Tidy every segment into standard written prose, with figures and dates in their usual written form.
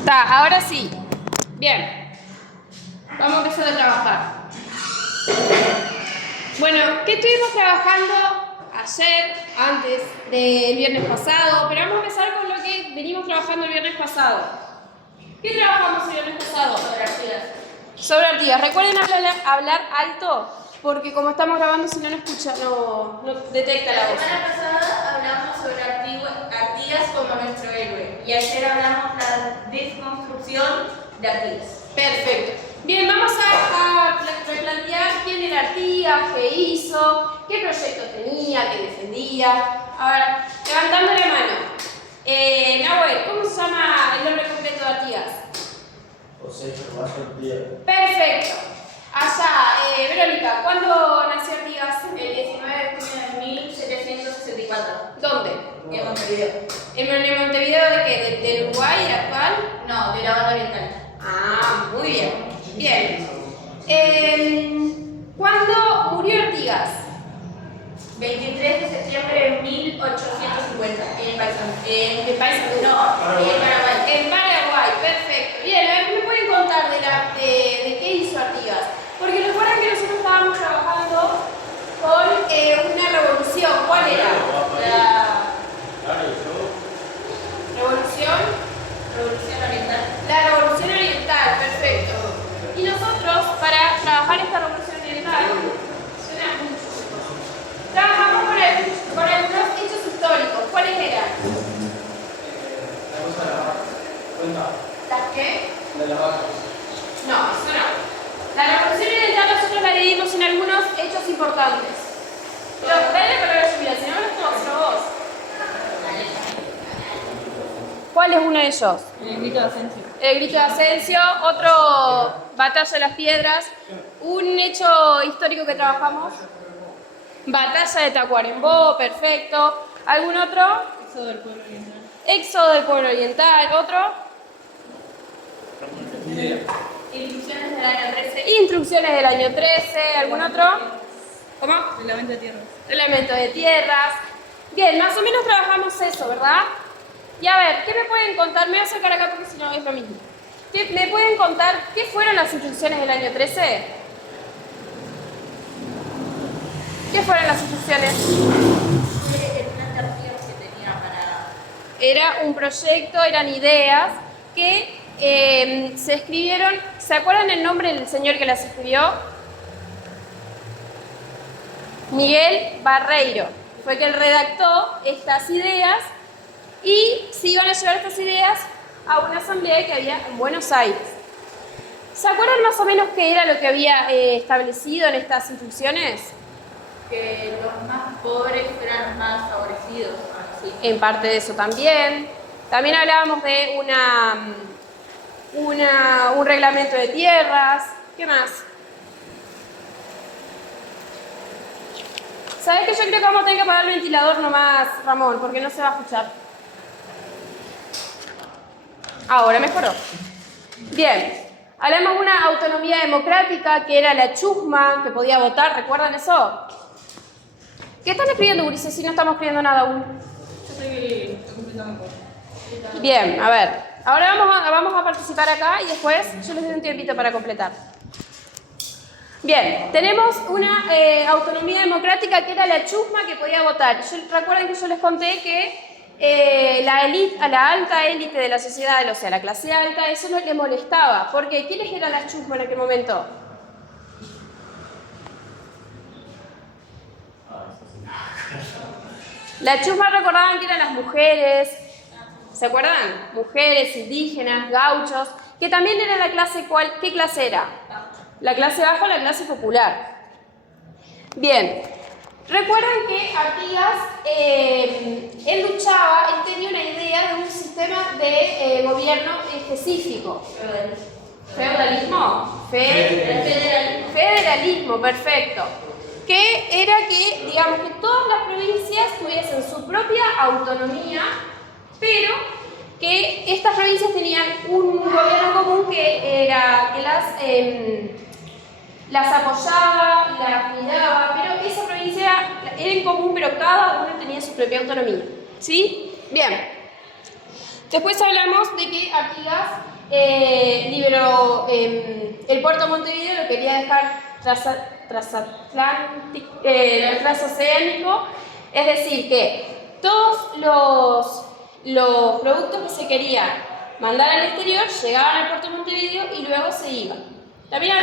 Está, ahora sí. Bien. Vamos a empezar a trabajar. Bueno, ¿qué estuvimos trabajando ayer, antes del viernes pasado? Pero vamos a empezar con lo que venimos trabajando el viernes pasado. ¿Qué trabajamos el viernes pasado? Sobre Artigas. Sobre Artigas. Recuerden hablar alto, porque como estamos grabando, si no nos escucha, no detecta la voz. La semana pasada hablamos sobre Artigas como nuestro héroe. Y ayer hablamos de la desconstrucción de Artigas. Perfecto. Bien, vamos a replantear quién era Artigas, qué hizo, qué proyectos tenía, qué defendía. A ver, levantando la mano. Nahuel, ¿cómo se llama el nombre completo de Artigas? José Gervasio Artigas. Perfecto. Allá, Verónica, ¿cuándo nació Artigas? El 19 de junio de 1764. ¿Dónde? En Montevideo. ¿En Montevideo de qué? ¿Del Uruguay, el actual? No, de la banda oriental. Ah, muy bien. Bien. ¿Cuándo murió Artigas? 23 de septiembre de 1850. En Paysandú. ¿En Paysandú? No, en Paraguay. En Paraguay, perfecto. Bien, a ver, ¿qué me pueden contar de qué hizo Artigas? Porque recuerdan que nosotros estábamos trabajando con una revolución. ¿Cuál era? Revolución Oriental. La revolución oriental, perfecto. Y nosotros, para trabajar esta revolución oriental, trabajamos con algunos hechos históricos. ¿Cuáles eran? ¿Las qué? De la vaca. No, eso no. La revolución oriental nosotros la dividimos en algunos hechos importantes. Pero dale la palabra a Julia, si no los tomas vos. ¿Cuál es uno de ellos? El grito de Asensio. El grito de Asensio, otro batalla de las piedras, un hecho histórico que trabajamos, batalla de Tacuarembó, perfecto. ¿Algún otro? Éxodo del pueblo oriental. Éxodo del pueblo oriental, otro. Instrucciones del año 13. Instrucciones del año 13, ¿algún otro? ¿Cómo? Reglamento de tierras. Reglamento de tierras. Bien, más o menos trabajamos eso, ¿verdad? Y a ver, ¿qué me pueden contar? Me voy a sacar acá porque si no es lo mismo. ¿Me pueden contar qué fueron las instrucciones del año 13? ¿Qué fueron las instrucciones? Era un proyecto, eran ideas que se escribieron. ¿Se acuerdan el nombre del señor que las escribió? Miguel Barreiro. Fue quien redactó estas ideas y se iban a llevar estas ideas a una asamblea que había en Buenos Aires. ¿Se acuerdan más o menos qué era lo que había establecido en estas instrucciones? Que los más pobres fueran los más favorecidos. Así. En parte de eso también. También hablábamos de un reglamento de tierras. ¿Qué más? ¿Sabes que yo creo que vamos a tener que apagar el ventilador nomás, Ramón? Porque no se va a escuchar. Ahora mejoró. Bien. Hablamos de una autonomía democrática que era la chusma, que podía votar. ¿Recuerdan eso? ¿Qué están escribiendo, Ulises, si no estamos escribiendo nada aún? Yo estoy completando un poco. Bien, a ver. Ahora vamos a participar acá y después yo les doy un tiempito para completar. Bien, tenemos una autonomía democrática que era la chusma que podía votar. Recuerden que yo les conté que a la alta élite de la sociedad, o sea, la clase alta, eso no le molestaba. ¿Por qué? ¿Quiénes eran las chusmas en aquel momento? Las chusmas recordaban que eran las mujeres, ¿se acuerdan? Mujeres, indígenas, gauchos, que también era la clase, ¿qué clase era? La clase baja o la clase popular. Bien, recuerdan que Artigas, él tenía una idea de un sistema de gobierno específico. ¿Feudalismo? Federalismo, perfecto. Que era que, digamos, que todas las provincias tuviesen su propia autonomía, pero que estas provincias tenían un gobierno común que era que las apoyaba y las cuidaba, pero esa provincia era en común, pero cada uno tenía su propia autonomía. ¿Sí? Bien. Después hablamos de que Artigas el puerto de Montevideo lo quería dejar transoceánico, es decir, que todos los productos que se querían mandar al exterior llegaban al puerto de Montevideo y luego se iban. También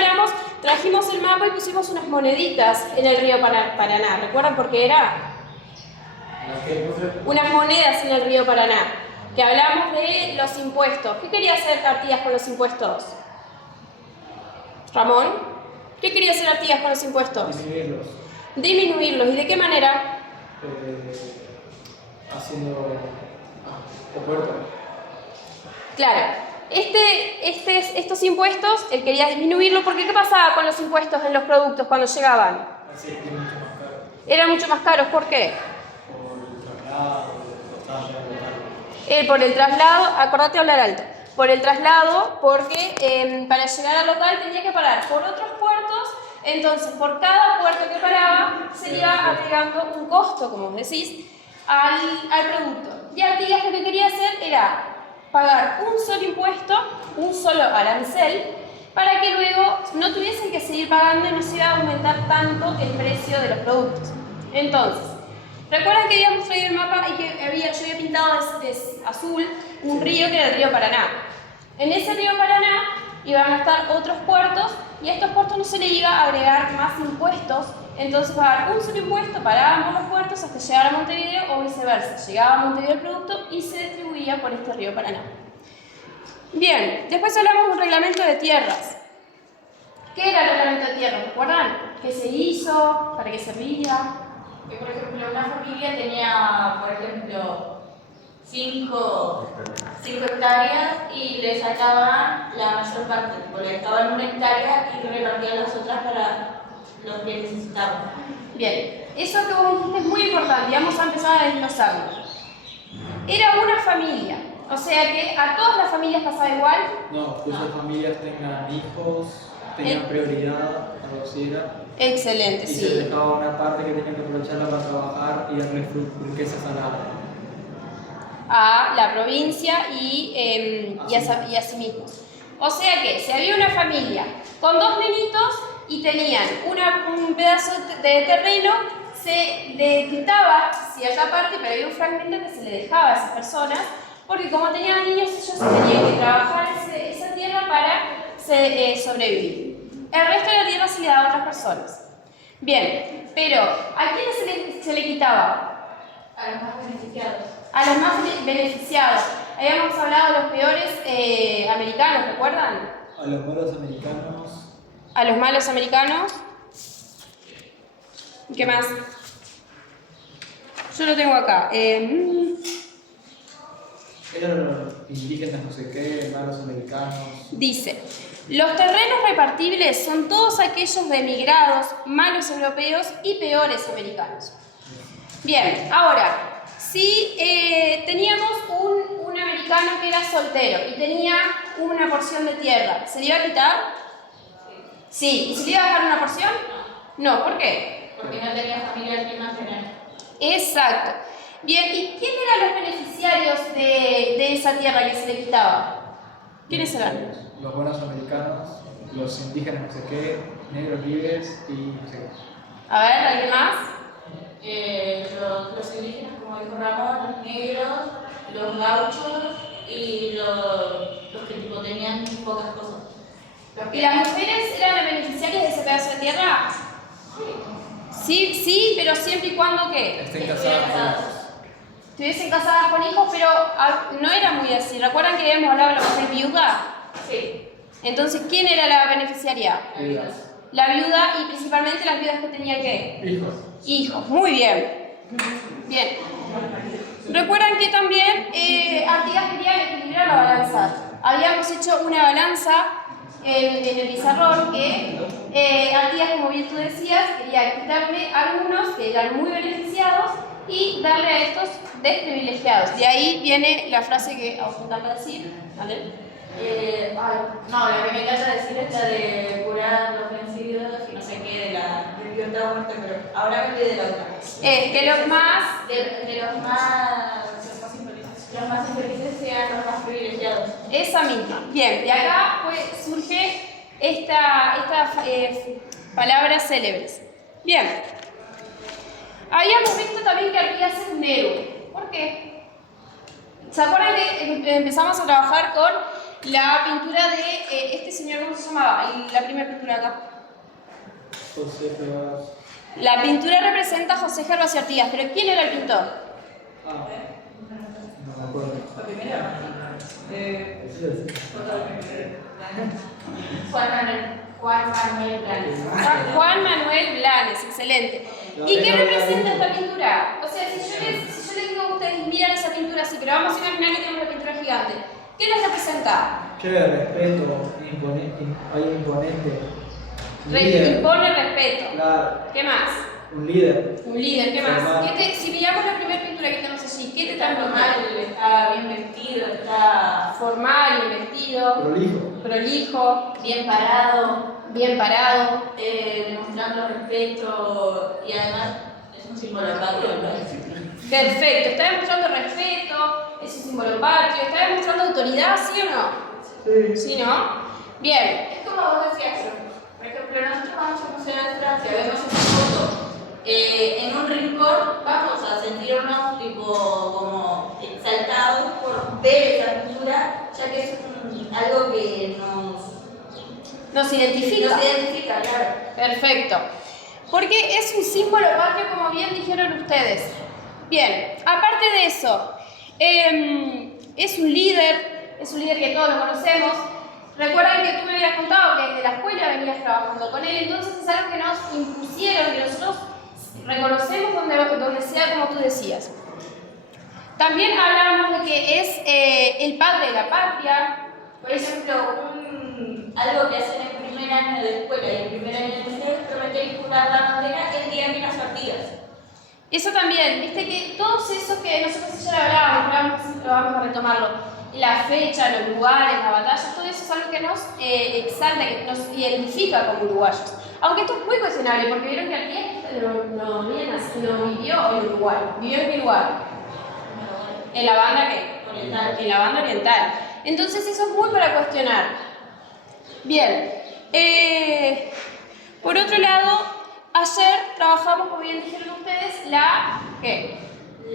trajimos el mapa y pusimos unas moneditas en el río Paraná. ¿Recuerdan por qué era? Unas monedas en el río Paraná, que hablamos de los impuestos. ¿Qué quería hacer Artigas con los impuestos? Ramón, ¿qué quería hacer Artigas con los impuestos? Disminuirlos. Disminuirlos. ¿Y de qué manera? Haciendo puerto. Claro. Estos impuestos, él quería disminuirlo, porque ¿qué pasaba con los impuestos en los productos cuando llegaban? Así que es mucho más caro. Eran mucho más caros, ¿por qué? Por el traslado, Por el traslado, acordate hablar alto, por el traslado, porque para llegar al local tenía que parar por otros puertos, entonces por cada puerto que paraba se le iba agregando un costo, como decís, al producto. Y Artigas lo que quería hacer era pagar un solo impuesto, un solo arancel, para que luego no tuviesen que seguir pagando y no se iba a aumentar tanto el precio de los productos. Entonces, recuerdan que habíamos traído el mapa y que yo había pintado de azul un río que era el río Paraná. En ese río Paraná iban a estar otros puertos y a estos puertos no se les iba a agregar más impuestos, entonces pagar un solo impuesto paraban por los puertos hasta llegar a Montevideo o viceversa. Llegaba a Montevideo el producto y se distribuía por este río Paraná. Bien, después hablamos de un reglamento de tierras. ¿Qué era el reglamento de tierras? ¿Recuerdan? ¿Qué se hizo? ¿Para qué servía? Que, por ejemplo, una familia tenía, por ejemplo, 5 hectáreas y le sacaban la mayor parte, porque le dejaban 1 hectárea y repartían las otras para los que necesitaban. Bien, eso que vos dijiste es muy importante y vamos a empezar a desglosarlo. Era una familia, o sea que a todas las familias pasaba igual. No, que esas familias tengan hijos, tenían prioridad, algo así era. Excelente, Y sí. se dejaba una parte que tenían que aprovecharla para trabajar y darle riquezas A la provincia y a sí mismo. O sea que si había una familia con 2 nenitos y tenían un pedazo de terreno, se le quitaba cierta parte, pero había un fragmento que se le dejaba a esas personas, porque como tenían niños, ellos tenían que trabajar esa tierra para sobrevivir. El resto de la tierra se le daba a otras personas. Bien, pero ¿a quiénes se le quitaba? A los más beneficiados. A los más beneficiados. Habíamos hablado de los peores americanos, ¿recuerdan? A los malos americanos. A los malos americanos. ¿Qué más? Yo lo tengo acá. Eran los indígenas, no sé qué, malos americanos. Dice, los terrenos repartibles son todos aquellos de emigrados, malos europeos y peores americanos. Bien, ahora, si teníamos un americano que era soltero y tenía una porción de tierra, ¿se le iba a quitar? Sí. ¿Y se le iba a dejar una porción? No, ¿por qué? Porque no tenía familia que mantener. Exacto. Bien, ¿y quién eran los beneficiarios de esa tierra que se le quitaba? ¿Quiénes eran? Los buenos americanos, los indígenas, no sé qué, negros libres y no sé qué. A ver, ¿alguien más? Los indígenas, como dijo Ramón, los negros, los gauchos y los que tipo, tenían pocas cosas. ¿Y las mujeres eran las beneficiarias de ese pedazo de tierra? Sí, pero siempre y cuando ¿qué? Estén casados. Estuviesen casadas con hijos, pero no era muy así. ¿Recuerdan que habíamos hablado de la mujer viuda? Sí. Entonces, ¿quién era la beneficiaria? Viudas. La viuda y principalmente las viudas que tenían ¿qué? Hijos. Hijos, muy bien. Bien. Recuerdan que también Artigas quería equilibrar la balanza. Habíamos hecho una balanza en el pizarrón que Artigas, como bien tú decías, quería quitarle a algunos que eran muy beneficiados y darle a estos desprivilegiados. De ahí viene la frase que a vos te encanta decir, ¿vale? No, la que me encanta decir es la de curar los vencidos y no sé qué, de la libertad muerte, pero ahora me olvidé de la otra. Que los más... De los más infelices sean los más privilegiados. Esa misma. Bien, de acá pues, surge estas palabras célebres. Bien. Habíamos visto también que Artigas es un héroe. ¿Por qué? ¿Se acuerdan que empezamos a trabajar con la pintura de este señor, ¿cómo se llamaba? La primera pintura acá. José Gervasio. La pintura representa a José Gervasio Artigas, pero ¿quién era el pintor? No me acuerdo. Juan Manuel Blanes. Juan Manuel Blanes, excelente. ¿Y qué representa esta pintura? O sea, si yo les digo a ustedes, miran esa pintura así, pero vamos a imaginar que tenemos la pintura gigante. ¿Qué les representa? Che, respeto, hay imponente. Líder. Impone respeto. Claro, ¿Qué más? un líder. Un líder, ¿qué más? Formal. Si miramos la primera pintura que tenemos allí, ¿qué te está Normal, está bien vestido, está formal, bien vestido, Prolijo. prolijo, bien parado, bien parado? demostrando respeto y además es un símbolo patrio, ¿no? Perfecto, está demostrando respeto, es un símbolo patrio, está demostrando autoridad, ¿sí o no? Sí. ¿Sí, no? Bien. Es como vos decías, por ejemplo, nosotros vamos a Museo de Francia, vemos esa foto, en un rincón vamos a sentirnos tipo como exaltados por ver esa pintura, ya que es algo que Nos identifica. nos identifica, claro. Perfecto. Porque es un símbolo patrio, como bien dijeron ustedes. Bien, aparte de eso, es un líder que todos lo conocemos. Recuerdan que tú me habías contado que desde la escuela venías trabajando con él, entonces es algo que nos impusieron, que nosotros reconocemos donde sea, como tú decías. También hablábamos de que es el padre de la patria. Por ejemplo, algo que hacen en primer año de escuela y en primer año de liceo es prometer jurar la bandera el día que las Artigas. Eso también, viste que todos esos que nosotros ya hablábamos, pero vamos a retomarlo. La fecha, los lugares, la batalla, todo eso es algo que nos exalta, que nos identifica como uruguayos. Aunque esto es muy cuestionable, porque vieron que Artigas no vivió en Uruguay. ¿Vivió en qué lugar? ¿En la banda qué? Oriental. En la banda oriental. Entonces eso es muy para cuestionar. Bien. Por otro lado, ayer trabajamos, como bien dijeron ustedes, ¿qué?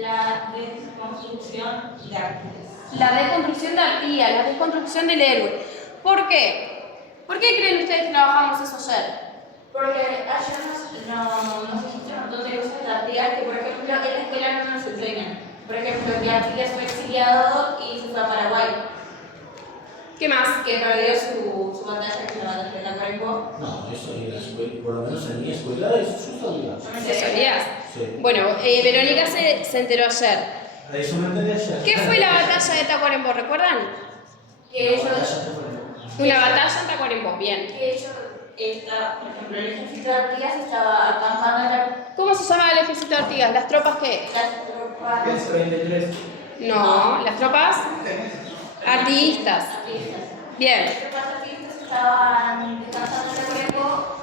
La desconstrucción de Artigas. La desconstrucción de Artigas, la desconstrucción del héroe. ¿Por qué? ¿Por qué creen ustedes que trabajamos eso ayer? Porque ayer nos dijiste un montón de cosas de Artigas que, por ejemplo, en la escuela no nos enseñan. Por ejemplo, que Artigas fue exiliado y se fue a Paraguay. ¿Qué más? Que perdió su batalla, que es la batalla de Tacuarembó. No, eso en la escuela, por lo menos en mi escuela, eso yo sabía. ¿Te sabías? Sí. Bueno, Verónica se enteró ayer. Eso me enteré ayer. ¿Qué fue la batalla de Tacuarembó? ¿Recuerdan? Que ellos, Una batalla en Tacuarembó, bien. por ejemplo, el ejército de Artigas estaba acampando en ¿Cómo se llamaba el ejército de Artigas? ¿Las tropas qué? las tropas 33. No, las tropas artiguistas. artistas. Bien. Las tropas artistas estaban descansando en Tacuarembó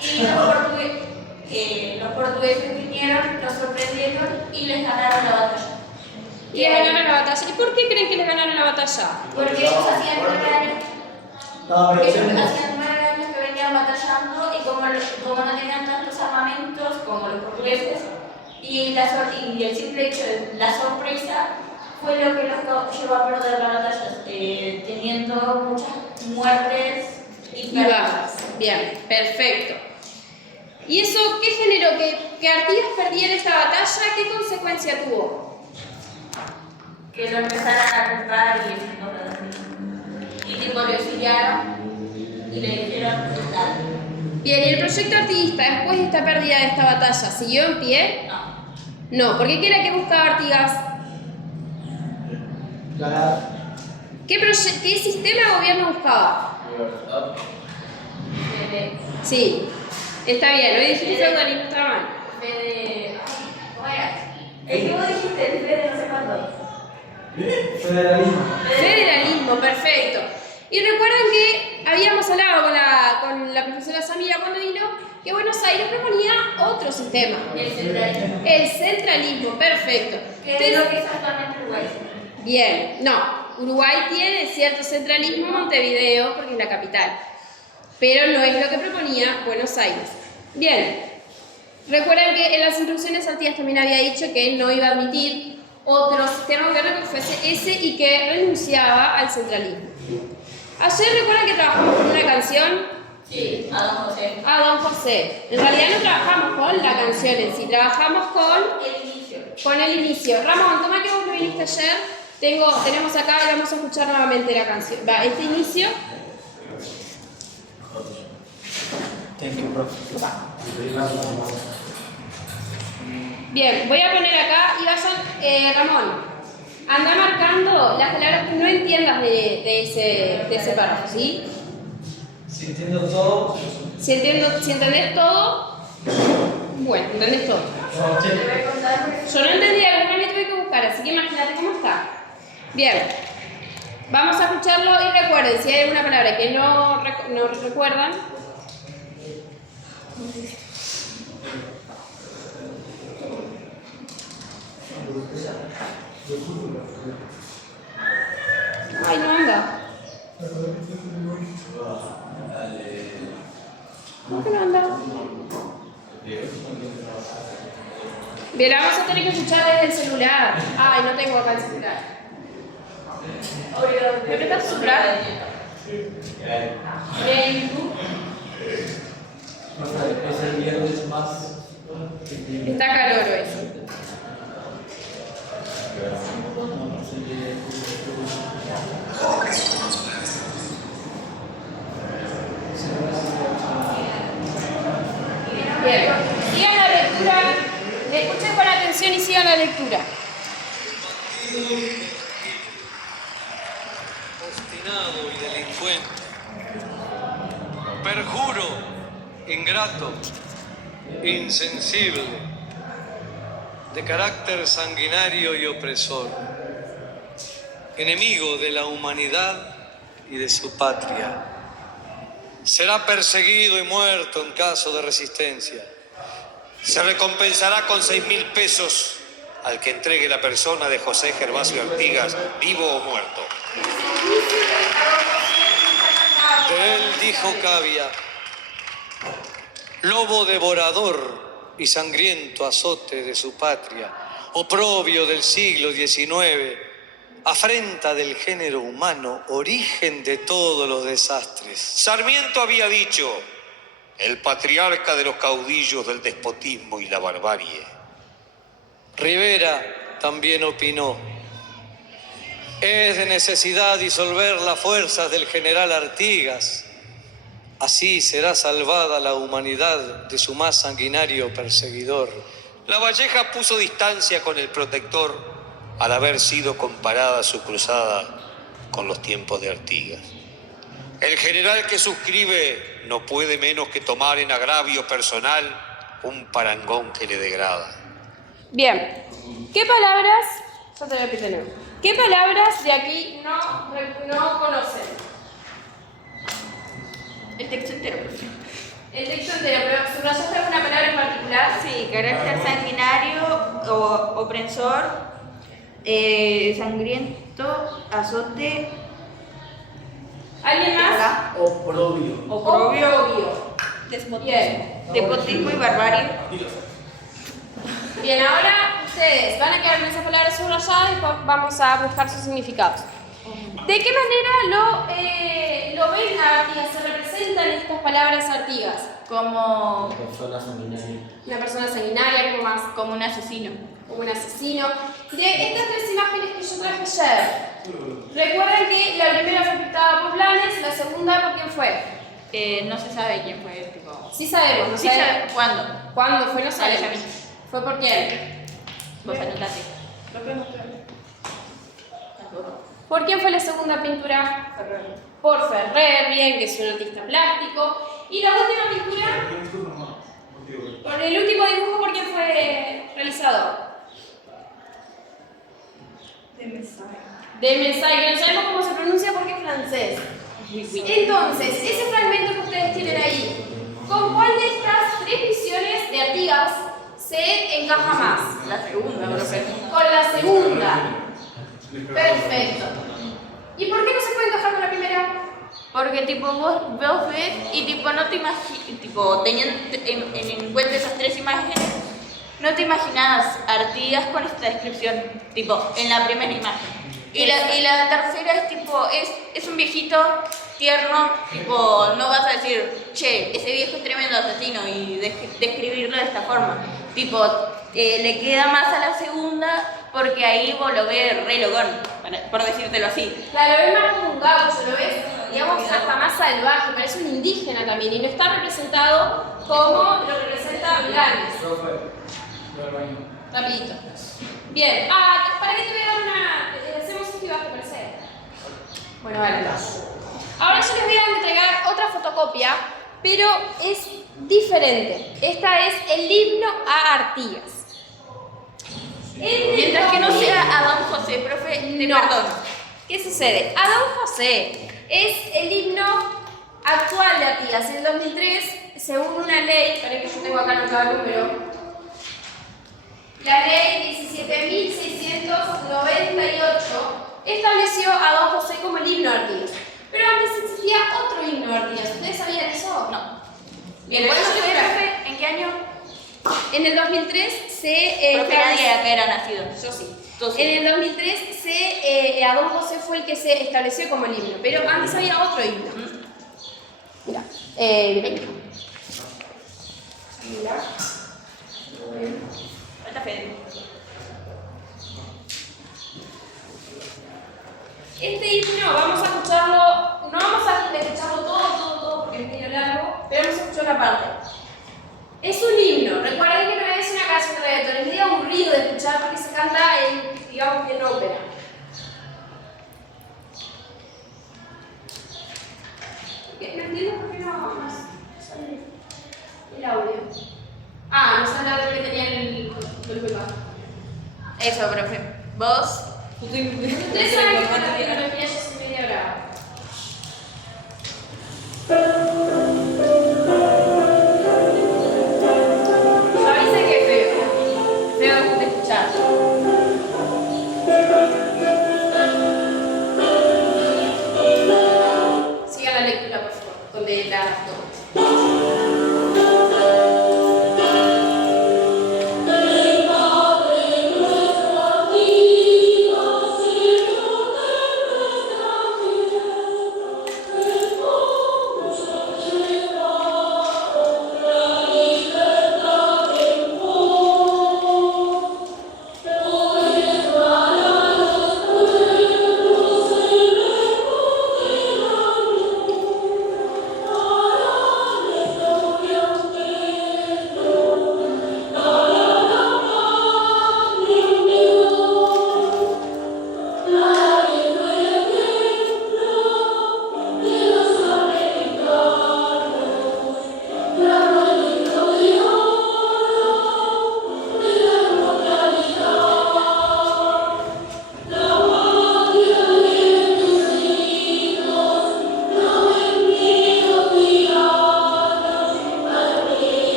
y los portugueses vinieron, los sorprendieron y les ganaron la batalla. ¿Y les ganaron la batalla? ¿Y por qué creen que les ganaron la batalla? Porque ellos hacían 9 años. Estaba Ellos presente. hacían 9 años que venían batallando y como no tenían tantos armamentos como los portugueses, y el simple hecho de la sorpresa fue lo que los llevó a perder la batalla, teniendo muchas muertes y Y bajas. Bien, perfecto. ¿Y eso qué generó? ¿Que Artigas perdiera esta batalla? ¿Qué consecuencia tuvo? Que lo empezaran a culpar y esas cosas así. Y tipo lo exiliaron y le dijeron dale. Bien, ¿y el proyecto artiguista después de esta pérdida de esta batalla siguió en pie? No. No, porque ¿qué era que buscaba Artigas? Ganar. ¿Qué sistema de gobierno buscaba? Sí, está bien, hoy dijiste feudalismo, está mal. ¿Cómo era? El que vos dijiste, el de no sé cuánto. Federalismo. Federalismo, perfecto. Y recuerdan que habíamos hablado con la profesora Samira cuando vino, que Buenos Aires proponía otro sistema. El centralismo. El centralismo, perfecto. Que es lo que es actualmente Uruguay. Bien, no, Uruguay tiene cierto centralismo en Montevideo porque es la capital, pero no es lo que proponía Buenos Aires. Bien, recuerden que en las instrucciones Artigas también había dicho que él no iba a admitir otro sistema de gobierno que fuese ese y que renunciaba al centralismo. Ayer recuerdan que trabajamos con una canción. Sí, a Don José. A Don José. En realidad no trabajamos con la canción en sí, trabajamos El inicio. con el inicio. Ramón, toma que vos me viniste ayer. Tenemos acá y vamos a escuchar nuevamente la canción. Va, este inicio. Thank you, profe. Bien, voy a poner acá y vayan, Ramón, anda marcando las palabras que no entiendas de ese párrafo, ¿sí? Si entiendo todo, Si entendés todo, bueno, entendés todo. Yo no entendí, alguna vez tuve que buscar, así que imagínate cómo está. Bien, vamos a escucharlo y recuerden, si hay alguna palabra que no recuerdan. Ay, no anda. ¿Cómo que no anda? Bien, la vamos a tener que escuchar desde el celular. Ay, no tengo acá el celular. ¿Me prestas tu celular? Es el viernes más. Está calor eso. Bien, sigan la lectura, escuchen con atención y sigan la lectura. Obstinado y delincuente, perjuro, ingrato, insensible, de carácter sanguinario y opresor, enemigo de la humanidad y de su patria. Será perseguido y muerto en caso de resistencia. Se recompensará con 6.000 pesos al que entregue la persona de José Gervasio Artigas, vivo o muerto. De él dijo Cavia: lobo devorador y sangriento azote de su patria, oprobio del siglo XIX, afrenta del género humano, origen de todos los desastres. Sarmiento había dicho: el patriarca de los caudillos del despotismo y la barbarie. Rivera también opinó: es de necesidad disolver las fuerzas del general Artigas. Así será salvada la humanidad de su más sanguinario perseguidor. La Valleja puso distancia con el protector al haber sido comparada su cruzada con los tiempos de Artigas. El general que suscribe no puede menos que tomar en agravio personal un parangón que le degrada. Bien, ¿qué palabras? Yo te voy a repetir de nuevo. ¿Qué palabras de aquí no conocen? El texto entero. El texto entero, pero ¿subrayaste alguna palabra en particular? Sí, carácter sanguinario o opresor, sangriento, azote. ¿Alguien más? Oprobio. Oprobio. Despotismo. Bien. Despotismo y barbarie. Bien, ahora ustedes van a quedar con esas palabras subrayadas y vamos a buscar sus significados. ¿De qué manera lo ven a Artigas? ¿Se representan estas palabras Artigas? Como Persona sanguinaria. Una persona sanguinaria, algo más un asesino. como un asesino. De estas tres imágenes que yo traje ayer, recuerden que la primera fue pintada por Blanes, la segunda por quién fue. No se sabe quién fue, tipo. Sí sabemos, no Sí sabemos. sabe cuándo. ¿Cuándo fue? No Vale, sabemos. ¿Fue por quién? Vos anotate. ¿Por quién fue la segunda pintura? Por Ferrer, bien, que es un artista plástico. Y la última pintura, por el último dibujo, ¿por quién fue realizado? De Messay, que no sabemos cómo se pronuncia porque es francés. Entonces, ese fragmento que ustedes tienen ahí, ¿con cuál de estas tres visiones de Artigas se encaja más? La segunda, profe. Con la segunda. Perfecto. ¿Y por qué no se puede encajar con la primera? Porque tipo vos ves y tipo no te imaginas, tipo teniendo en cuenta esas tres imágenes, no te imaginas Artigas con esta descripción, tipo en la primera imagen. Y la tercera es tipo, es un viejito tierno, tipo, no vas a decir, che, ese viejo es tremendo asesino y describirlo de esta forma. Tipo, le queda más a la segunda porque ahí vos lo ves re logón, por decírtelo así. Claro, lo ves más como un gaucho, lo ves, digamos, hasta más salvaje, parece un indígena también, y no está representado como lo representa Blanes. Profe, lo del baño. Rapidito. Bien, ¿para qué te voy a dar una... hacemos esto y vas a aparecer? Bueno, vale. Ahora yo les voy a entregar otra fotocopia, pero es diferente. Esta es el himno a Artigas. Mientras que no sea a Don José, profe, te No. perdono. ¿Qué sucede? A Don José es el himno actual de Artigas. En el 2003, según una ley, para que yo tengo acá anotado el número, la ley 17.698 estableció a Don José como el himno de Artigas. Pero antes existía otro himno de Artigas. ¿Ustedes sabían eso? No. Bien, ¿Cuándo eso fue, era. profe? ¿En qué año? En el 2003 se... Profe, nadie acá era nacido. Yo sí. Tú sí. En el 2003 a Don José fue el que se estableció como el himno, pero antes había otro himno. Mira, ven. Mira. Falta Fede. Este himno vamos a escucharlo, no vamos a escucharlo todo porque es medio largo, pero vamos a escuchar una parte. Es un himno, recuerden que no es una canción de reggaetón, es medio aburrido de escuchar porque se canta digamos que en ópera. No entiendo por qué no sale el audio. No sale el audio que tenía el pulgar. Eso, profe. Vos. Ustedes saben que para la tecnología yo soy media brava. Yo avisé que es feo de escuchar. Sigan la lectura, por favor, donde la tomo.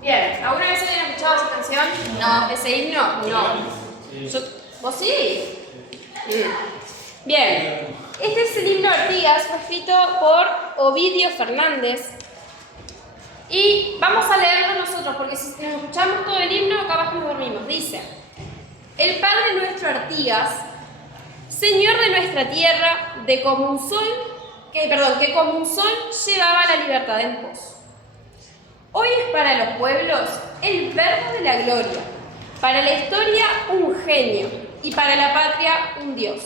Bien, ¿alguna vez habían escuchado esa canción? No. ¿Ese himno? No. ¿Vos sí? Bien, este es el himno de Artigas, fue escrito por Ovidio Fernández. Y vamos a leerlo nosotros, porque si nos escuchamos todo el himno, capaz que nos dormimos. Dice: el Padre nuestro Artigas, Señor de nuestra tierra, que como un sol llevaba la libertad en pos. Hoy es para los pueblos el verbo de la gloria, para la historia un genio y para la patria un dios.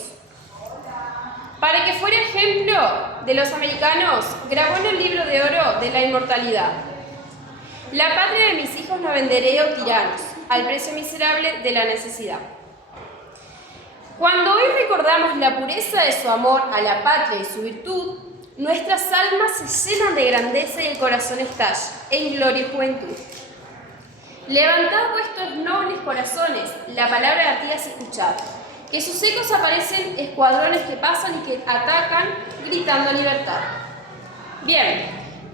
Para que fuera ejemplo de los americanos, grabó en el libro de oro de la inmortalidad: la patria de mis hijos no venderé, oh tiranos, al precio miserable de la necesidad. Cuando hoy recordamos la pureza de su amor a la patria y su virtud, nuestras almas se llenan de grandeza y el corazón estalla en gloria y juventud. Levantad vuestros nobles corazones, la palabra de Artigas escuchad, que sus ecos aparecen escuadrones que pasan y que atacan gritando libertad. Bien,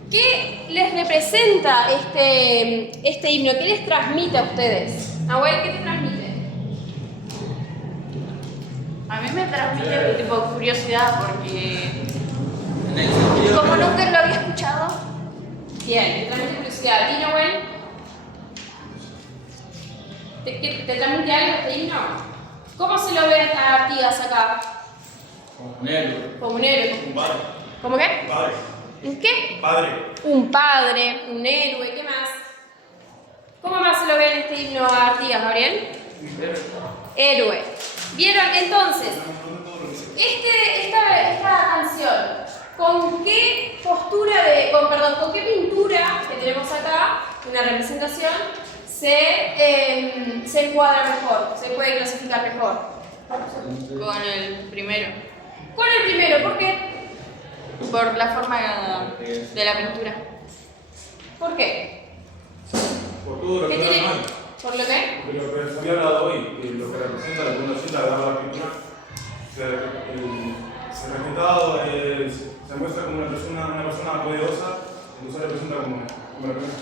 ¿Qué les representa este himno? ¿Qué les transmite a ustedes? Nahuel, ¿qué te transmite? A mí me transmite tipo curiosidad porque En el sentido como que- nunca lo había escuchado. Bien, te transmite curiosidad. ¿A ti, Nahuel? ¿Te transmite algo este himno? ¿Cómo se lo ven a Artigas acá? Como un héroe. Como un héroe. Un padre. ¿Cómo qué? Un padre. ¿Un qué? Padre. Un padre, un héroe, ¿qué más? ¿Cómo más se lo ve en este himno a Artigas, Gabriel? Héroe. ¿Vieron? Entonces, esta canción, ¿con qué postura con qué pintura que tenemos acá, una representación, se encuadra mejor, se puede clasificar mejor? Con el primero. Con el primero, ¿por qué? Por la forma de la pintura. ¿Por qué? Por todo lo ¿Qué que tiene? habla hoy. ¿Por lo qué? Porque lo que se había hablado hoy, que lo que representa la fundación, la verdad, la pintura, se representado, se muestra como una persona poderosa, entonces representa como una persona.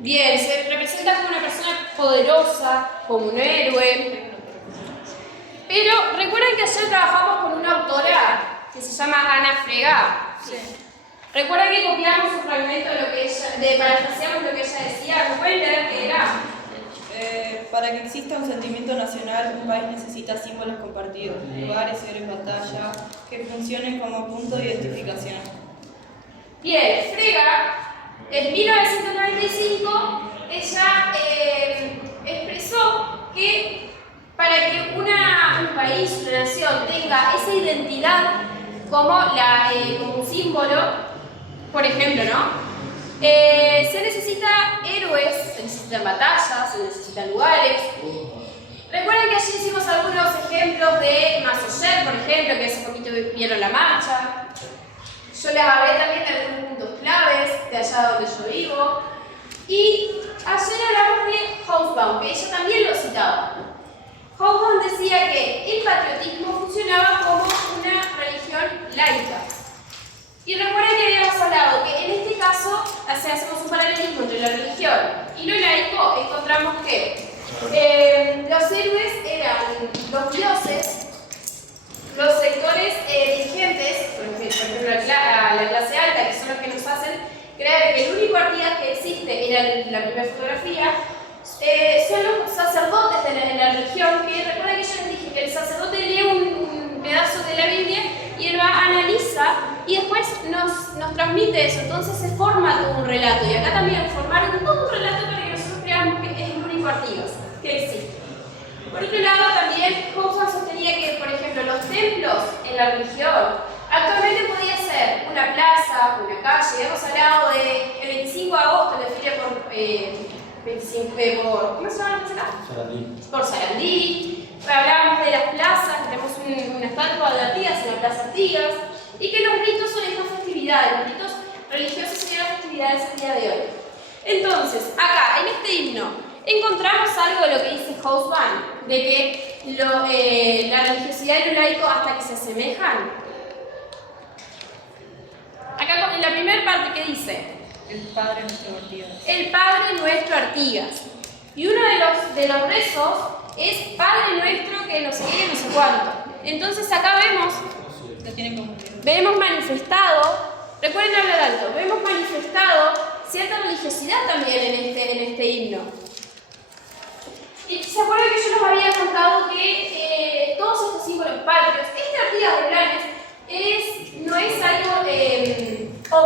Bien, se representa como una persona poderosa, como un héroe. Pero recuerden que ayer trabajamos con una autora que se llama Ana Frega. Sí. Recuerden que copiamos un fragmento de lo que ella, parafraseamos lo que ella decía. ¿Me pueden leer qué era? Para que exista un sentimiento nacional, un país necesita símbolos compartidos, lugares, héroes, batalla, que funcionen como punto de identificación. Bien, Frega, en 1995, ella expresó que para que un país, una nación, tenga esa identidad como un símbolo, por ejemplo, ¿no? Se necesita héroes, se necesitan batallas, se necesitan lugares. Recuerden que allí hicimos algunos ejemplos de Masoyer, por ejemplo, que hace poquito vieron la marcha. Yo les hablé también de algunos puntos claves de allá donde yo vivo. Y ayer hablamos de Hobsbawm, que ella también lo citaba. Hobsbawm decía que el patriotismo funcionaba como una religión laica. Y recuerden que habíamos hablado que en este caso, si hacemos un paralelismo entre la religión y lo laico, encontramos que los héroes eran los dioses, los sectores dirigentes, por ejemplo la clase alta, que son los que nos hacen creer que el único Artigas que existe en la primera fotografía, son los sacerdotes de la religión, que recuerden que yo les dije que el sacerdote lee un pedazo de la Biblia y él va, analiza y después nos transmite eso, entonces se forma todo un relato. Y acá también formaron todo un relato para que nosotros creamos que es el único Artigas que existe. Por otro lado, también Hobsbawm sostenía que, por ejemplo, los templos en la religión actualmente podía ser una plaza, una calle. Hemos hablado de el 25 de agosto, la feria ¿cómo se llama la plaza? Sarandí. Por Sarandí. Hablábamos de las plazas, tenemos una estatua de Artigas en la Plaza Artigas, y que los ritos son estas festividades, los ritos religiosos serían las festividades del día de hoy. Entonces, acá, en este himno, encontramos algo de lo que dice Hobsbawm, de que la religiosidad y lo laico hasta que se asemejan. Acá en la primera parte, ¿qué dice? El Padre nuestro Artigas. El Padre nuestro Artigas. Y uno de los rezos es Padre nuestro que no sé qué, no sé cuánto. Entonces acá Lo tienen como vemos manifestado, recuerden hablar alto, vemos manifestado cierta religiosidad también en este himno. Y se acuerdan que yo les había contado que todos estos símbolos patrios, este Artigas de Blanes no es algo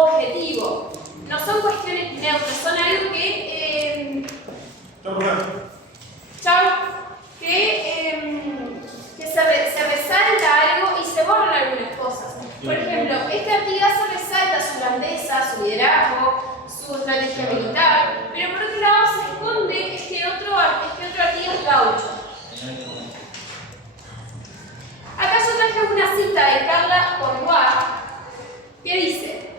objetivo, no son cuestiones neutras, son algo que se resalta algo y se borran algunas cosas. Por ejemplo, este Artigas se resalta su grandeza, su liderazgo, su estrategia militar, pero por otro lado se esconde este otro Artigas gaucho. Acá yo traje una cita de Carla Corbois que dice: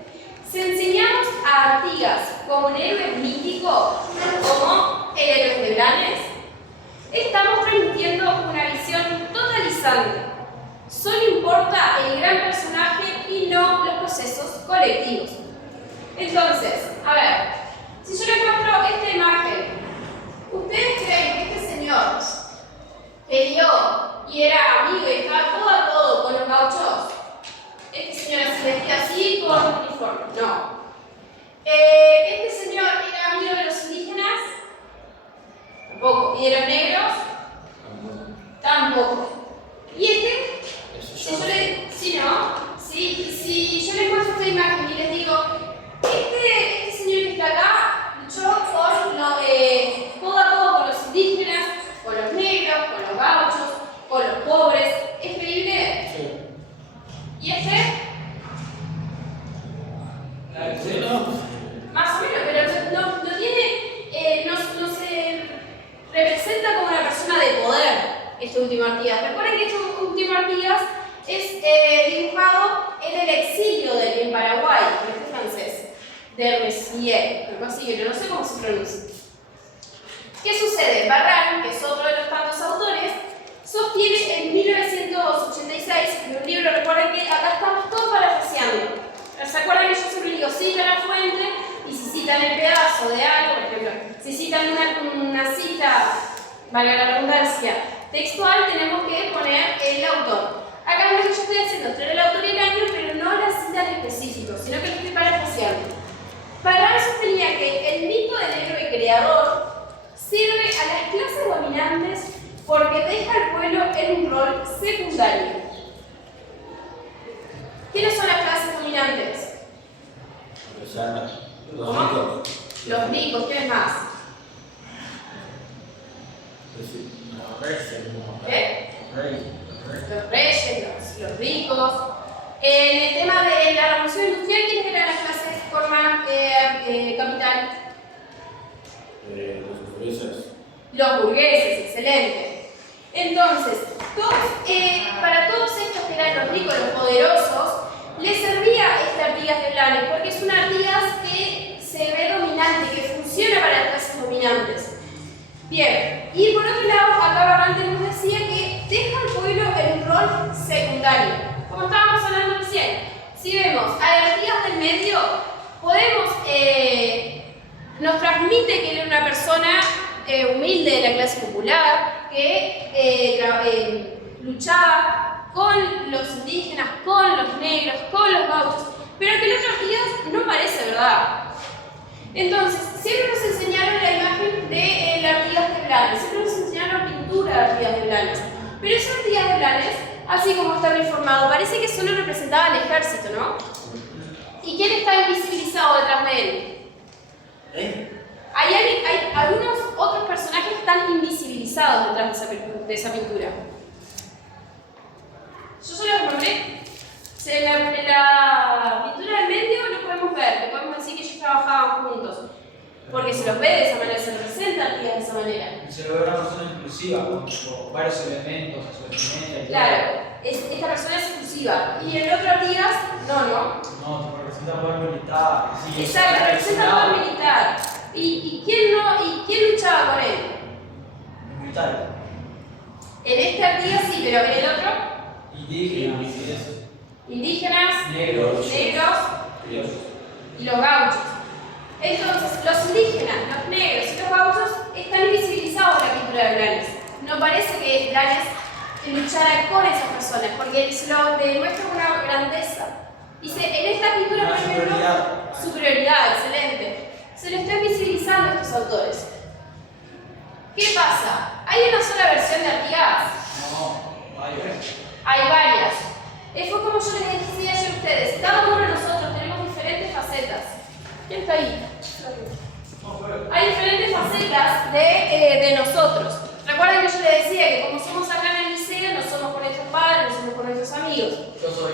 si enseñamos a Artigas como un héroe mítico, como el héroe de Blanes, estamos transmitiendo una visión totalizante. Solo importa el gran personaje y no los procesos colectivos. Entonces, a ver, si yo les muestro esta imagen, ¿ustedes creen que este señor peleó y era amigo y estaba todo a todo con los gauchos? Este señor se vestía así con uniforme. No. Este señor era amigo de los indígenas. Tampoco. ¿Y de los negros? Tampoco. ¿Y este? Si yo les muestro esta imagen y les digo, este señor que está acá luchó con todo a todo con los indígenas, con los negros, con los gauchos, con los pobres. ¿Es creíble? Sí. ¿Y este? Sí, no. Más o menos, pero no tiene, no se representa como una persona de poder este último Artigas. Recuerden que este último Artigas es dibujado en el exilio en Paraguay, por este francés, de Messier, algo así, pero no sé cómo se pronuncia. ¿Qué sucede? Barral, que es otro de los tantos autores, sostiene en 1986, en un libro, recuerden que acá estamos todos parafraseando. ¿Se acuerdan que yo siempre digo, citan la fuente y si citan el pedazo de algo, por ejemplo, si citan una cita, valga la redundancia, textual, tenemos que poner el autor. Acá lo que yo estoy haciendo es traer el autor y el año, pero no la cita en específico, sino que lo estoy parafraseando. Barral sostenía que el mito del héroe creador sirve a las clases dominantes porque deja al pueblo en un rol secundario. ¿Quiénes son las clases dominantes? Los ricos. Los ricos, ¿quiénes más? ¿Qué? Los reyes, los ricos. En el tema de la revolución industrial, ¿quiénes eran las clases que forman capital? Los burgueses. Los burgueses, excelente. Entonces, para todos estos que eran los ricos, los poderosos, les servía este Artigas de Blanes, porque es un Artigas que se ve dominante, que funciona para las clases dominantes. Bien, y por otro lado, acá Barral nos decía que deja al pueblo en un rol secundario. Como estábamos hablando recién, si vemos a Artigas del medio, nos transmite que él era una persona humilde de la clase popular, que luchaba con los indígenas, con los negros, con los gauchos, pero que el otro Artigas no parece verdad. Entonces, siempre nos enseñaron la imagen de Artigas de Blanes, siempre nos enseñaron pintura de Artigas de Blanes, pero ese Artigas de Blanes, así como está informado, parece que solo representaba al ejército, ¿no? ¿Y quién está invisibilizado detrás de él? Hay algunos otros personajes que están invisibilizados detrás de esa pintura. Yo solo los nombré. En la pintura del medio lo podemos ver, le podemos decir que ellos trabajaban juntos. Porque se los ve de esa manera, se los presenta Artigas de esa manera. Y se lo ve una persona inclusiva, con varios elementos, su vestimenta y claro, esta persona es exclusiva. Y el otro Artigas, no. No, te representa al poder militar. Sí, exacto, representa al poder militar. ¿Y quién luchaba con él? Los militares. En este Artigas sí, pero en el otro, indígenas, negros y los gauchos. Entonces, los indígenas, los negros y los gauchos están invisibilizados en la pintura de Blanes. No parece que Blanes luchara con esas personas, porque se lo demuestra una grandeza. Dice, en esta pintura, por ejemplo, superioridad, excelente. Se le está invisibilizando a estos autores. ¿Qué pasa? ¿Hay una sola versión de Artigas? No, hay varias. Fue como yo les decía ayer a ustedes, cada uno de nosotros tenemos diferentes facetas. ¿Quién está ahí? Hay diferentes facetas de nosotros. Recuerden que yo les decía que como somos acá en el liceo, no somos con nuestros padres, no somos con nuestros amigos. Yo soy.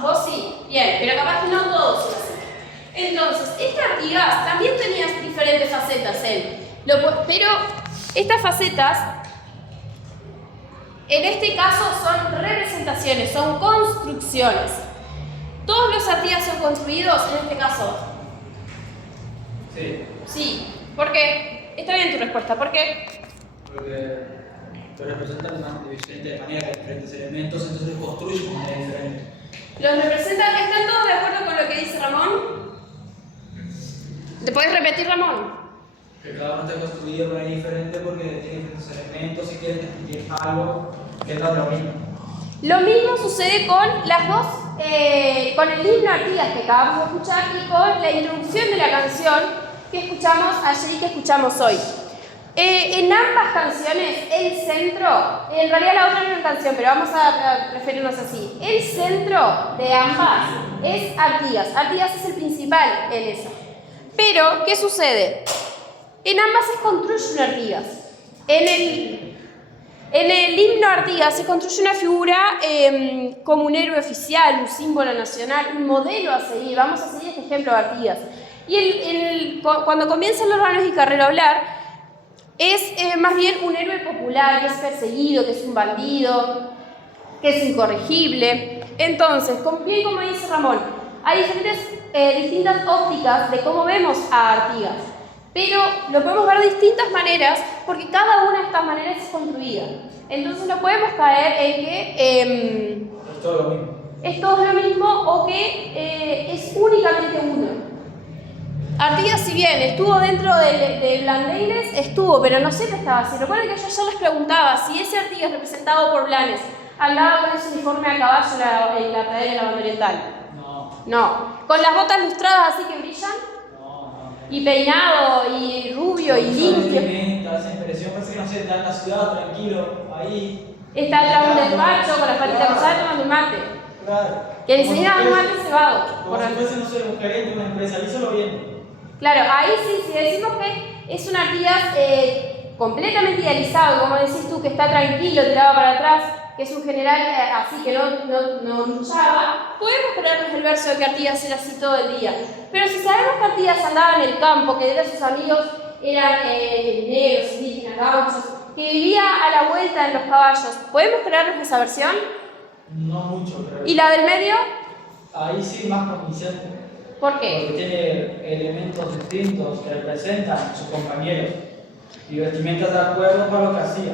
Vos sí, bien, pero capaz que no todos son así. Entonces, este Artigas también tenía diferentes facetas él. Pero estas facetas, en este caso, son representaciones, son construcciones. ¿Todos los Artigas son construidos en este caso? Sí. Sí. ¿Por qué? Está bien tu respuesta. ¿Por qué? Porque lo representan de diferentes maneras, diferentes elementos, entonces construyen de manera diferente. ¿Los representan? ¿Están todos de acuerdo con lo que dice Ramón? ¿Te puedes repetir, Ramón? Que cada uno está construido de manera diferente porque tiene diferentes elementos y quieren distinguir algo que no es lo mismo. Lo mismo sucede con las dos, con el himno Artigas que acabamos de escuchar y con la introducción de la canción que escuchamos ayer y que escuchamos hoy. En ambas canciones, el centro, en realidad la otra no es una canción, pero vamos a referirnos así. El centro de ambas es Artigas. Artigas es el principal en eso. Pero, ¿qué sucede? En ambas se construye un Artigas. En el himno Artigas se construye una figura como un héroe oficial, un símbolo nacional, un modelo a seguir. Vamos a seguir este ejemplo de Artigas. Y cuando comienza el Órganos y Carrero a hablar, es más bien un héroe popular que es perseguido, que es un bandido, que es incorregible. Entonces, bien como dice Ramón, hay distintas ópticas de cómo vemos a Artigas, pero lo podemos ver de distintas maneras porque cada una de estas maneras es construida. Entonces no podemos caer en que Es todo lo mismo. es todo lo mismo o que es únicamente uno. Artigas, si bien estuvo dentro de Blandeines, estuvo, pero no siempre estaba así. Recuerden que yo les preguntaba si ese Artigas representado por Blanes andaba con ese uniforme a caballo en la pradera de la Banda Oriental. No. ¿Con las botas lustradas así que brillan? No. Y peinado, y rubio, y limpio. Esa impresión parece que no sé, está en la ciudad, tranquilo, ahí. Está atrás de un despacho con la patita cruzada tomando un mate. Claro. Que le enseñaba un mate cebado. Como si fuese, no sé, un gerente de una empresa, y solo bien. Claro, ahí sí, si decimos que es un Artigas completamente idealizado, como decís tú, que está tranquilo, tirado para atrás, que es un general así que no luchaba, podemos creernos el verso de que Artigas era así todo el día. Pero si sabemos que Artigas andaba en el campo, que sus amigos eran negros, indígenas, gauchos, que vivía a la vuelta en los caballos, ¿podemos creernos esa versión? No mucho, creo. ¿Y la del medio? Ahí sí más convincente. ¿Por qué? Porque tiene elementos distintos que representan a sus compañeros y vestimentas de acuerdo con lo que hacía.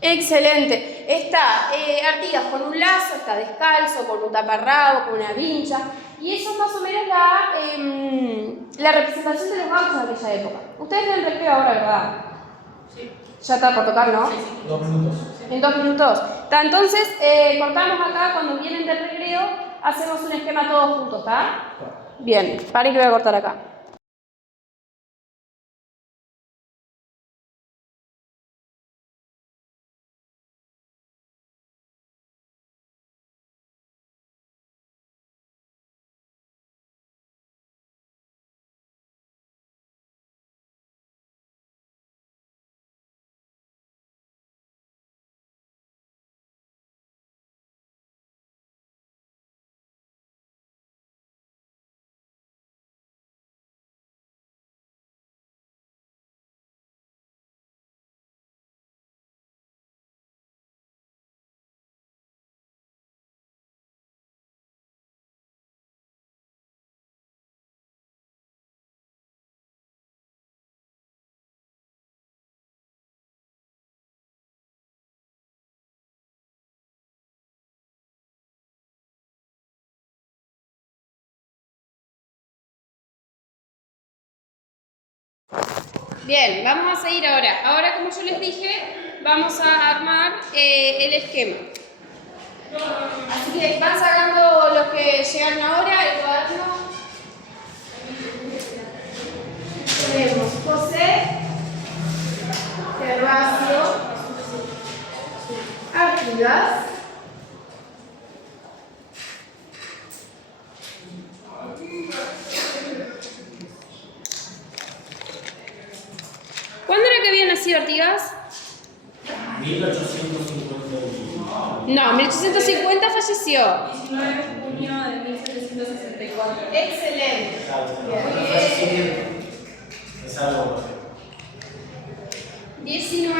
Excelente. Está Artigas con un lazo, está descalzo, con un taparrabo, con una vincha. Y eso es más o menos la representación de los gauchos de aquella época. Ustedes tienen recreo ahora, ¿verdad? Sí. Ya está por tocar, ¿no? Sí. 2 minutos. En 2 minutos. Entonces, cortamos acá, cuando vienen del recreo, hacemos un esquema todos juntos, ¿está? Bien, paren que voy a cortar acá. Bien, vamos a seguir ahora. Ahora, como yo les dije, vamos a armar el esquema. Así que van sacando los que llegan ahora, el cuaderno. Tenemos José, Gervasio, Artigas, ¿cuándo era que había nacido Artigas? 1851. No, 1850 falleció. 19 de junio de 1764. Excelente. Es algo. 19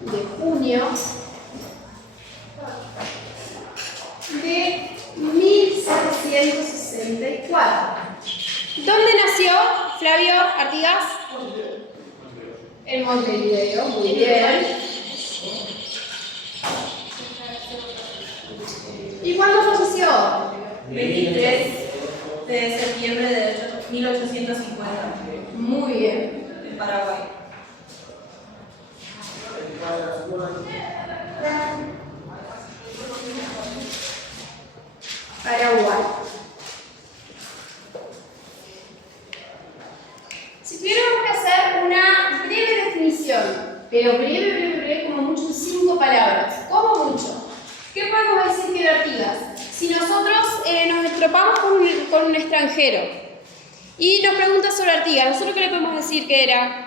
de junio de 1764. ¿Dónde nació Flavio Artigas? En Montevideo, muy bien. ¿Y cuándo falleció? 23 de septiembre de 1800. Paraguay. Si tuviéramos que hacer una breve definición, pero breve, como mucho en 5 palabras, como mucho, ¿qué podemos decir que era Artigas? Si nosotros nos estropamos con un extranjero y nos pregunta sobre Artigas, ¿nosotros qué le podemos decir que era?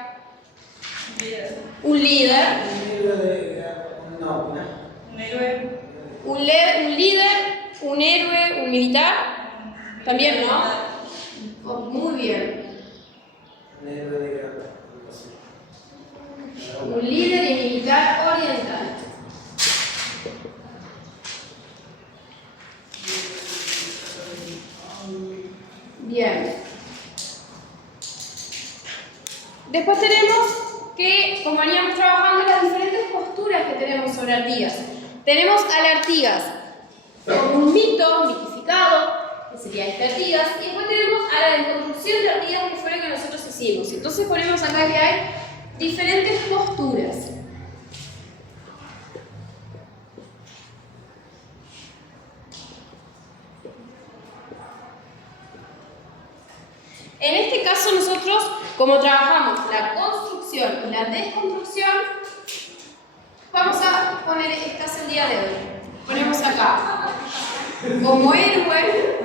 Un líder. Un líder, un héroe, un militar. También, ¿no? Oh, muy bien. Un líder y militar oriental. Bien. Después tenemos que, como veníamos trabajando, las diferentes posturas que tenemos sobre Artigas. Tenemos al Artigas como un mito, mitificado, que sería este Artigas, y después tenemos a la desconstrucción de Artigas, que fue lo que nosotros hicimos. Entonces ponemos acá que hay diferentes posturas. En este caso nosotros, como trabajamos la construcción y la desconstrucción, vamos a poner estas el día de hoy. Ponemos acá como héroe.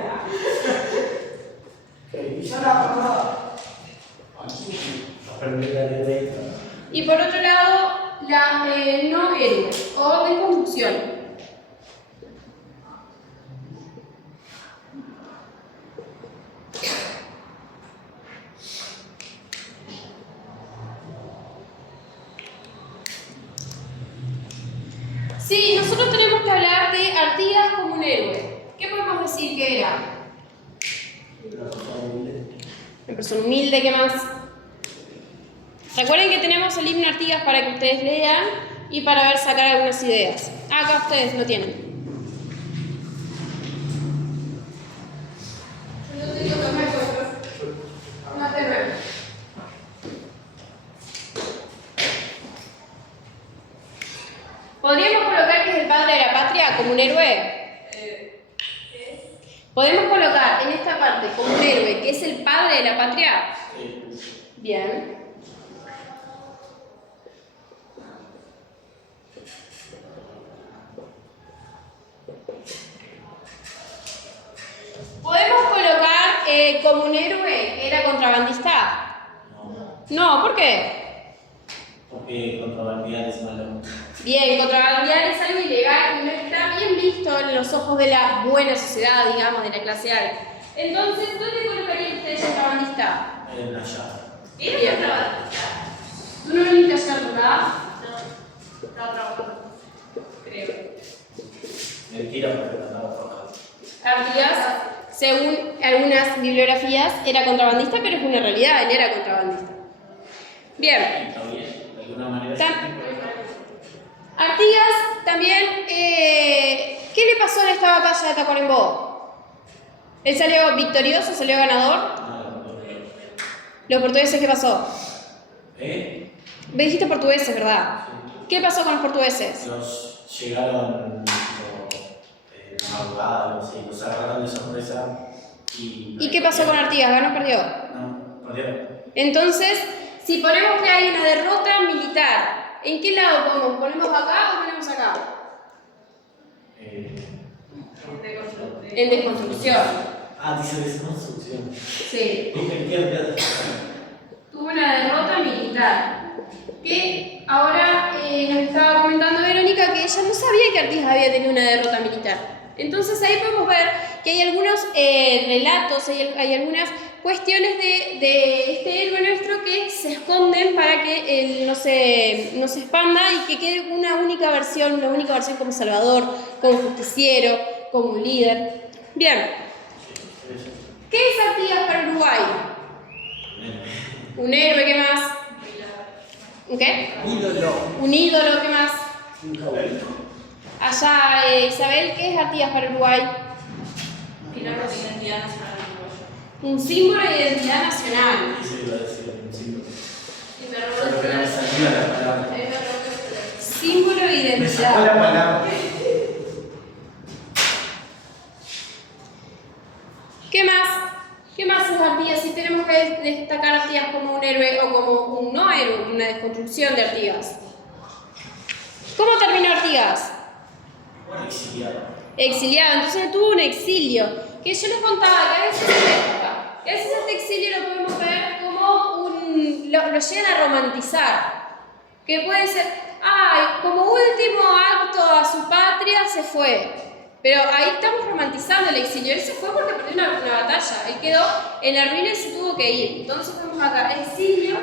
Y por otro lado, la no héroe o desconstrucción. Sí, nosotros tenemos que hablar de Artigas como un héroe. ¿Qué podemos decir que era? Una persona humilde, ¿qué más? Recuerden que tenemos el himno Artigas para que ustedes lean y para ver sacar algunas ideas. Acá ustedes lo tienen. ¿Podríamos colocar que es el padre de la patria como un héroe? ¿Podemos colocar en esta parte como un héroe que es el padre de la patria? Bien. ¿Podemos colocar como un héroe que era contrabandista? No, ¿por qué? Porque contrabandear es malo. Bien, contrabandear es algo ilegal y no está bien visto en los ojos de la buena sociedad, digamos, de la clase alta. Entonces, ¿dónde colocarían ustedes contrabandista? En la llave. Bien. ¿Tú no viniste ayer, verdad? No, estaba trabajando. Creo. Mentira, porque andaba trabajando. Artigas, según algunas bibliografías, era contrabandista, pero es una realidad, él era contrabandista. Bien. Está bien, de alguna manera. Artigas también, ¿qué le pasó en esta batalla de Tacuarembó? ¿Él salió victorioso, salió ganador? ¿Los portugueses qué pasó? ¿Eh? Me dijiste portugueses, ¿verdad? ¿Qué pasó con los portugueses? Los llegaron de madrugada, algo así, los agarraron de sorpresa y... ¿Y qué pasó con Artigas? ¿Ganó o perdió? No, perdió. Entonces, si ponemos que hay una derrota militar, ¿en qué lado ponemos? ¿Ponemos acá o ponemos acá? En desconstrucción. Dice desconstrucción. Sí. ¿Qué? Tuvo una derrota militar. Que ahora nos estaba comentando Verónica que ella no sabía que Artigas había tenido una derrota militar. Entonces ahí podemos ver que hay algunos relatos, hay algunas cuestiones de este héroe nuestro que se esconden para que él no se expanda y que quede una única versión como salvador, como justiciero, como un líder. Bien. ¿Qué es Artigas para Uruguay? Un héroe, ¿qué más? ¿Un qué? Un ídolo, ¿qué más? Allá, Isabel, ¿qué es Artigas para Uruguay? Símbolo de identidad nacional. Un símbolo de identidad nacional. Sí, iba a decir un símbolo. Y me Pero que no me salía la palabra. Me sacó la identidad. palabra. ¿Qué más? ¿Qué más es Artigas? Si tenemos que destacar a Artigas como un héroe o como un no héroe, una desconstrucción de Artigas. ¿Cómo terminó Artigas? Bueno, exiliado. Exiliado, entonces tuvo un exilio. Que yo les contaba que a veces este exilio lo podemos ver como lo llegan a romantizar. Que puede ser, ay, como último acto a su patria se fue. Pero ahí estamos romantizando el exilio. Él se fue porque perdió una batalla. Él quedó en la ruina y se tuvo que ir. Entonces vemos acá, exilio.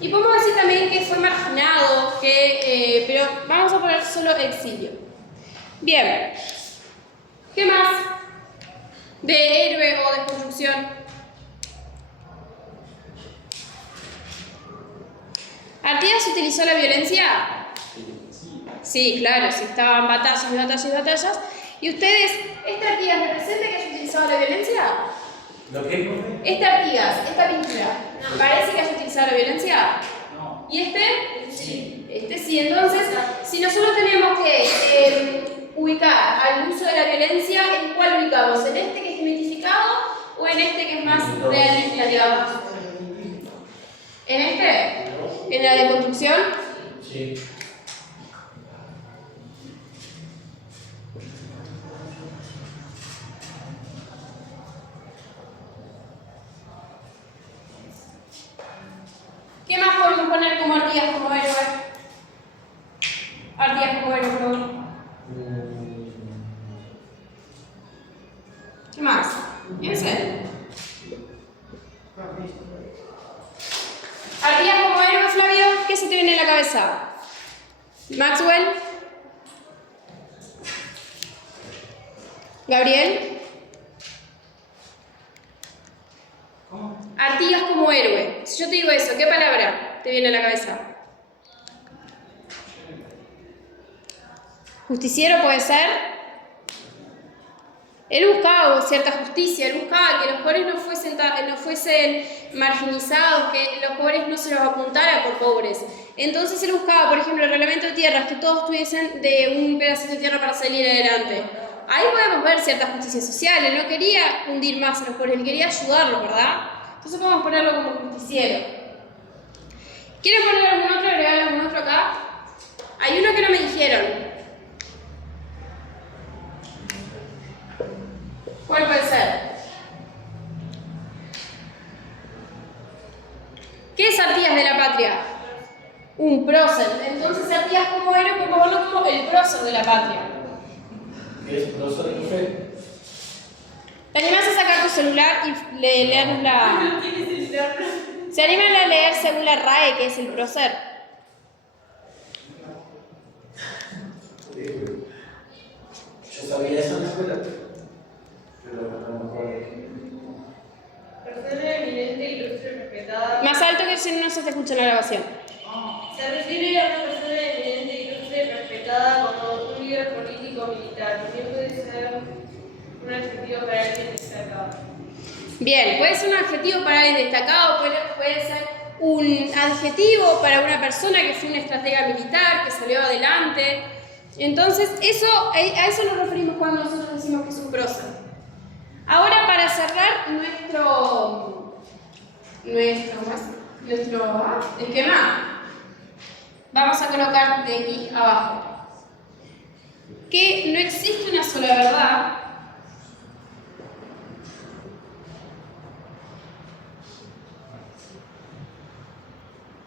Y podemos decir también que fue marginado, pero vamos a poner solo exilio. Bien. ¿Qué más? De héroe o desconstrucción. ¿Artigas utilizó la violencia? Sí, claro, sí, estaban batallas y batallas y batallas. ¿Y ustedes, este Artigas representa que haya utilizado la violencia? ¿Lo que profe? Este Artigas, esta pintura, ¿parece que haya utilizado la violencia? No. ¿Y este? Sí. Este sí, entonces, si nosotros tenemos que ubicar al uso de la violencia, ¿en cuál ubicamos? ¿En este que es mitificado o en este que es más realista, digamos? ¿En este? ¿En la deconstrucción? Sí. ¿Qué más podemos poner como Artigas como héroe? Artigas como héroe, perdón. ¿Qué más? Piensen. Artigas como héroe, Flavio, ¿qué se te viene en la cabeza? Maxwell. Gabriel. ¿Cómo? Artigas como héroe. Si yo te digo eso, ¿qué palabra te viene a la cabeza? Justiciero puede ser. Él buscaba cierta justicia, él buscaba que los pobres no fuesen marginizados, que los pobres no se los apuntara por pobres. Entonces él buscaba, por ejemplo, el reglamento de tierras, que todos tuviesen de un pedacito de tierra para salir adelante. Ahí podemos ver cierta justicia social, él no quería hundir más a los pobres, él quería ayudarlos, ¿verdad? Entonces podemos ponerlo como justiciero. ¿Quieren poner algún otro, agregar algún otro acá? Hay uno que no me dijeron. ¿Cuál puede ser? ¿Qué es Artigas de la Patria? Un prócer. Entonces Artigas como héroe podemos verlo como el prócer de la patria. ¿Qué es profesor de profe? ¿Te animás a sacar tu celular y leernos la...? ¿Se animan a leer según la RAE qué es el prócer? Yo sabía eso en la escuela. Pero no me acuerdo. Persona eminente, ilustre, respetada. Más alto que si no se te escucha en la grabación. Se refiere a una persona eminente, ilustre, respetada como un líder político o militar. También puede ser un adjetivo para alguien destacado. Bien, puede ser un adjetivo para alguien destacado, puede ser un adjetivo para una persona que fue una estratega militar, que salió adelante. Entonces, a eso nos referimos cuando nosotros decimos que es un prócer. Ahora, para cerrar nuestro esquema, vamos a colocar de aquí abajo que no existe una sola verdad.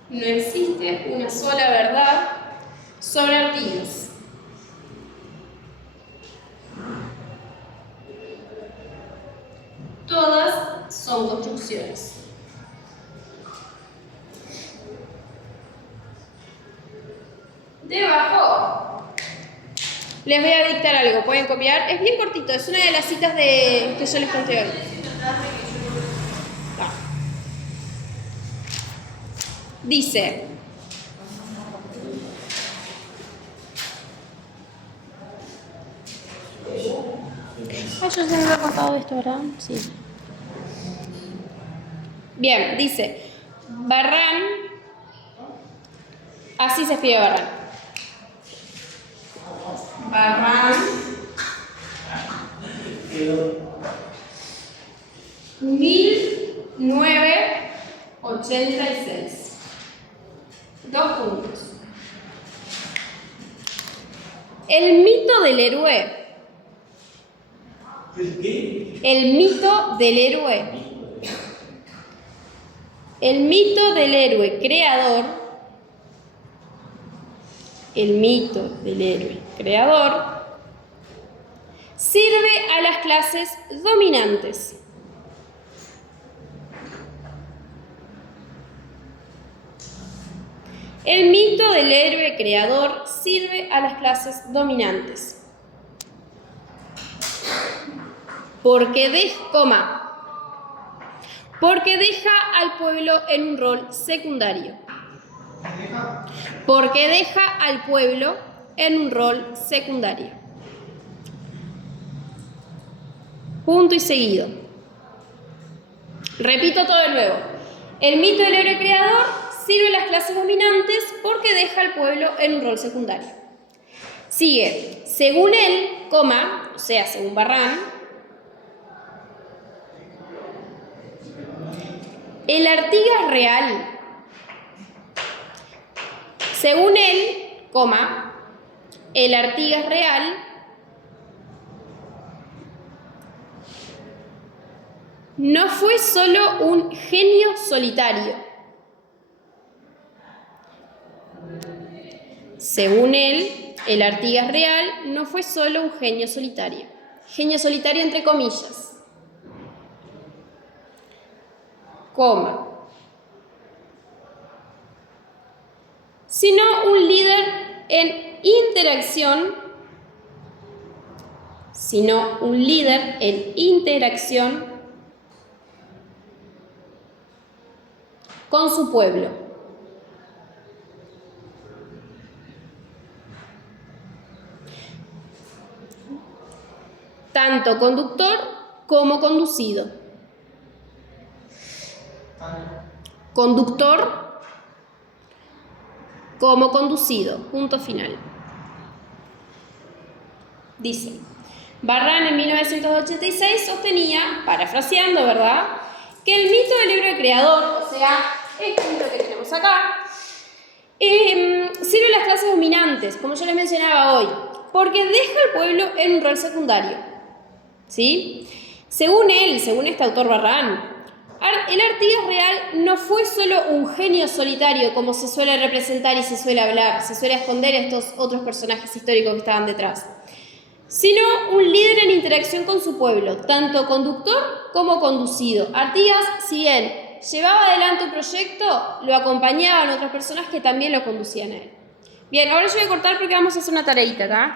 No existe una sola verdad sobre Artigas. Todas son construcciones. Debajo les voy a dictar algo, pueden copiar. Es bien cortito, es una de las citas que yo les conté hoy. Dice, yo se me había contado esto, ¿verdad? Sí. Bien, dice, Barran Así se escribe Barrán. Barrán. 1986. 2 puntos. El mito del héroe. ¿El qué? El mito del héroe. El mito del héroe creador. El mito del héroe creador sirve a las clases dominantes. El mito del héroe creador sirve a las clases dominantes. Porque deja al pueblo en un rol secundario. Porque deja al pueblo en un rol secundario. Punto y seguido. Repito todo de nuevo. El mito del héroe creador sirve a las clases dominantes porque deja al pueblo en un rol secundario. Sigue, según él, coma, o sea, según Barrán, el Artigas real. Según él, coma, el Artigas real no fue solo un genio solitario. Según él, el Artigas real no fue solo un genio solitario. Genio solitario entre comillas. Coma. Sino un líder en interacción. Sino un líder en interacción con su pueblo. Tanto conductor como conducido. Conductor como conducido. Punto final. Dice, Barrán en 1986 sostenía, parafraseando, ¿verdad?, que el mito del héroe creador, o sea, este mito que tenemos acá, sirve a las clases dominantes, como yo les mencionaba hoy, porque deja al pueblo en un rol secundario. ¿Sí? Según él, según este autor Barrán, el Artigas real no fue solo un genio solitario, como se suele representar y se suele hablar, se suele esconder estos otros personajes históricos que estaban detrás, sino un líder en interacción con su pueblo, tanto conductor como conducido. Artigas, si bien llevaba adelante un proyecto, lo acompañaban otras personas que también lo conducían a él. Bien, ahora yo voy a cortar porque vamos a hacer una tareita acá.